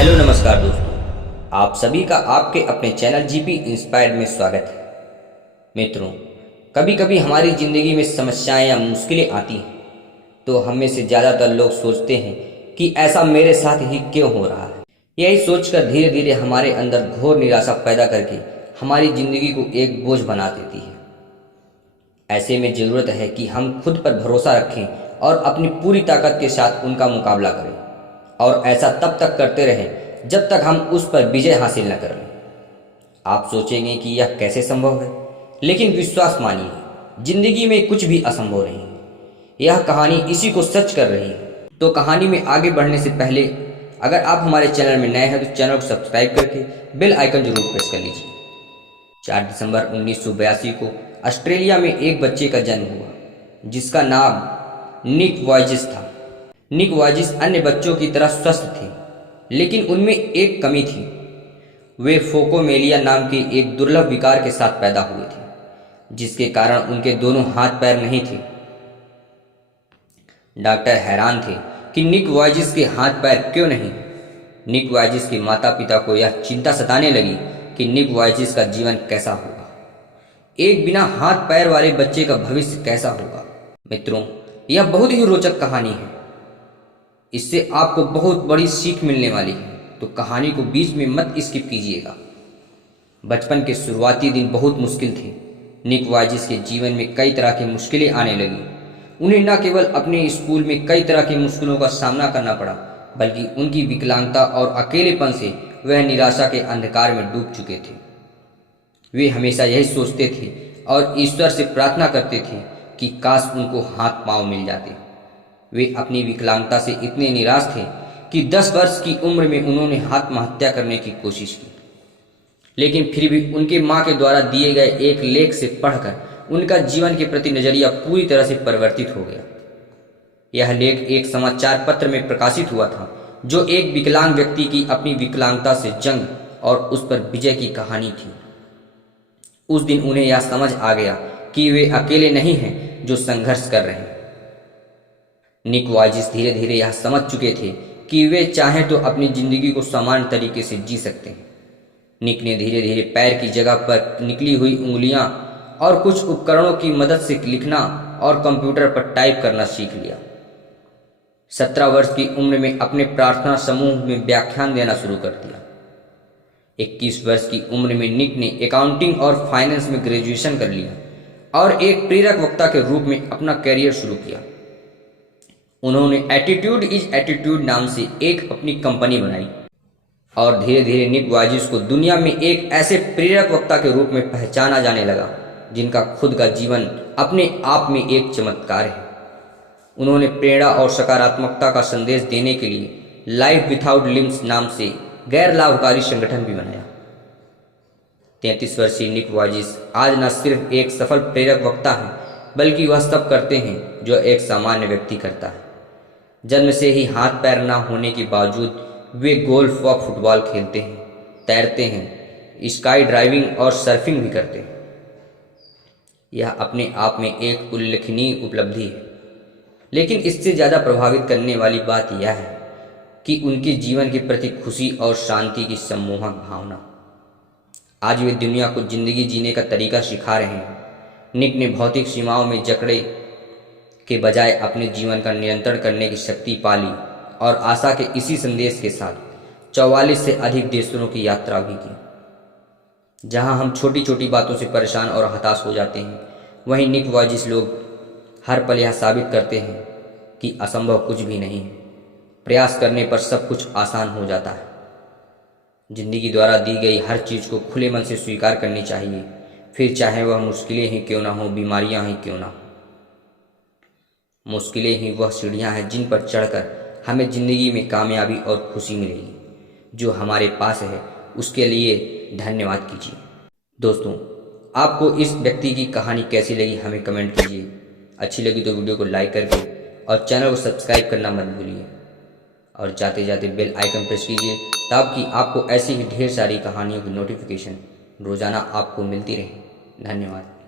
Hello नमस्कार दोस्तों, आप सभी का आपके अपने चैनल जीपी इंस्पायर्ड में स्वागत है। मित्रों, कभी कभी हमारी ज़िंदगी में समस्याएं या मुश्किलें आती हैं तो हम में से ज़्यादातर लोग सोचते हैं कि ऐसा मेरे साथ ही क्यों हो रहा है। यही सोचकर धीरे धीरे हमारे अंदर घोर निराशा पैदा करके हमारी ज़िंदगी को एक बोझ बना देती है। ऐसे में ज़रूरत है कि हम खुद पर भरोसा रखें और अपनी पूरी ताकत के साथ उनका मुकाबला करें, और ऐसा तब तक करते रहें जब तक हम उस पर विजय हासिल न कर लें। आप सोचेंगे कि यह कैसे संभव है, लेकिन विश्वास मानिए, जिंदगी में कुछ भी असंभव नहीं है। यह कहानी इसी को सच कर रही है। तो कहानी में आगे बढ़ने से पहले अगर आप हमारे चैनल में नए हैं तो चैनल को सब्सक्राइब करके बेल आइकन जरूर प्रेस कर लीजिए। 4 दिसंबर 1982 को ऑस्ट्रेलिया में एक बच्चे का जन्म हुआ जिसका नाम निक वॉयजिस था। निक वॉयजिस अन्य बच्चों की तरह स्वस्थ थे, लेकिन उनमें एक कमी थी। वे फोकोमेलिया नाम के एक दुर्लभ विकार के साथ पैदा हुए थे, जिसके कारण उनके दोनों हाथ पैर नहीं थे। डॉक्टर हैरान थे कि निक वॉयजिस के हाथ पैर क्यों नहीं। निक वॉयजिस के माता पिता को यह चिंता सताने लगी कि निक वॉयजिस का जीवन कैसा होगा, एक बिना हाथ पैर वाले बच्चे का भविष्य कैसा होगा। मित्रों, यह बहुत ही रोचक कहानी है। इससे आपको बहुत बड़ी सीख मिलने वाली है, तो कहानी को बीच में मत स्किप कीजिएगा। बचपन के शुरुआती दिन बहुत मुश्किल थे। निक वॉयजिस के जीवन में कई तरह की मुश्किलें आने लगी। उन्हें न केवल अपने स्कूल में कई तरह की मुश्किलों का सामना करना पड़ा, बल्कि उनकी विकलांगता और अकेलेपन से वह निराशा के अंधकार में डूब चुके थे। वे हमेशा यही सोचते थे और ईश्वर से प्रार्थना करते थे कि काश उनको हाथ पांव मिल जाते। वे अपनी विकलांगता से इतने निराश थे कि 10 वर्ष की उम्र में उन्होंने आत्महत्या करने की कोशिश की, लेकिन फिर भी उनके मां के द्वारा दिए गए एक लेख से पढ़कर उनका जीवन के प्रति नजरिया पूरी तरह से परिवर्तित हो गया। यह लेख एक समाचार पत्र में प्रकाशित हुआ था, जो एक विकलांग व्यक्ति की अपनी विकलांगता से जंग और उस पर विजय की कहानी थी। उस दिन उन्हें यह समझ आ गया कि वे अकेले नहीं हैं जो संघर्ष कर रहे हैं। निक वॉयजिस धीरे धीरे यह समझ चुके थे कि वे चाहें तो अपनी जिंदगी को समान तरीके से जी सकते हैं। निक ने धीरे धीरे पैर की जगह पर निकली हुई उंगलियां और कुछ उपकरणों की मदद से लिखना और कंप्यूटर पर टाइप करना सीख लिया। 17 वर्ष की उम्र में अपने प्रार्थना समूह में व्याख्यान देना शुरू कर दिया। 21 वर्ष की उम्र में निक ने अकाउंटिंग और फाइनेंस में ग्रेजुएशन कर लिया और एक प्रेरक वक्ता के रूप में अपना करियर शुरू किया। उन्होंने एटीट्यूड इज एटीट्यूड नाम से एक अपनी कंपनी बनाई और धीरे धीरे निक वॉयजिस को दुनिया में एक ऐसे प्रेरक वक्ता के रूप में पहचाना जाने लगा जिनका खुद का जीवन अपने आप में एक चमत्कार है। उन्होंने प्रेरणा और सकारात्मकता का संदेश देने के लिए लाइफ विदाउट लिम्स नाम से गैर लाभकारी संगठन भी बनाया। 33 वर्षीय निक वॉयजिस आज न सिर्फ एक सफल प्रेरक वक्ता हैं, बल्कि वह सब करते हैं जो एक सामान्य व्यक्ति करता है। जन्म से ही हाथ पैर न होने के बावजूद वे गोल्फ व फुटबॉल खेलते हैं, तैरते हैं, स्काई ड्राइविंग और सर्फिंग भी करते हैं। यह अपने आप में एक उल्लेखनीय उपलब्धि है, लेकिन इससे ज़्यादा प्रभावित करने वाली बात यह है कि उनके जीवन के प्रति खुशी और शांति की सम्मोहक भावना। आज वे दुनिया को जिंदगी जीने का तरीका सिखा रहे हैं। निक ने भौतिक सीमाओं में जकड़े के बजाय अपने जीवन का नियंत्रण करने की शक्ति पाली और आशा के इसी संदेश के साथ 44 से अधिक देशों की यात्रा भी की। जहां हम छोटी छोटी बातों से परेशान और हताश हो जाते हैं, वहीं निक वॉयजिस लोग हर पल यह साबित करते हैं कि असंभव कुछ भी नहीं है। प्रयास करने पर सब कुछ आसान हो जाता है। जिंदगी द्वारा दी गई हर चीज़ को खुले मन से स्वीकार करनी चाहिए, फिर चाहे वह मुश्किलें ही क्यों ना हो, बीमारियां ही क्यों ना हो। मुश्किलें ही वह सीढ़ियां हैं जिन पर चढ़कर हमें जिंदगी में कामयाबी और खुशी मिलेगी। जो हमारे पास है उसके लिए धन्यवाद कीजिए। दोस्तों, आपको इस व्यक्ति की कहानी कैसी लगी हमें कमेंट कीजिए। अच्छी लगी तो वीडियो को लाइक करके और चैनल को सब्सक्राइब करना मत भूलिए, और जाते जाते बेल आइकन प्रेस कीजिए ताकि आपको ऐसी ही ढेर सारी कहानियों की नोटिफिकेशन रोज़ाना आपको मिलती रहे। धन्यवाद।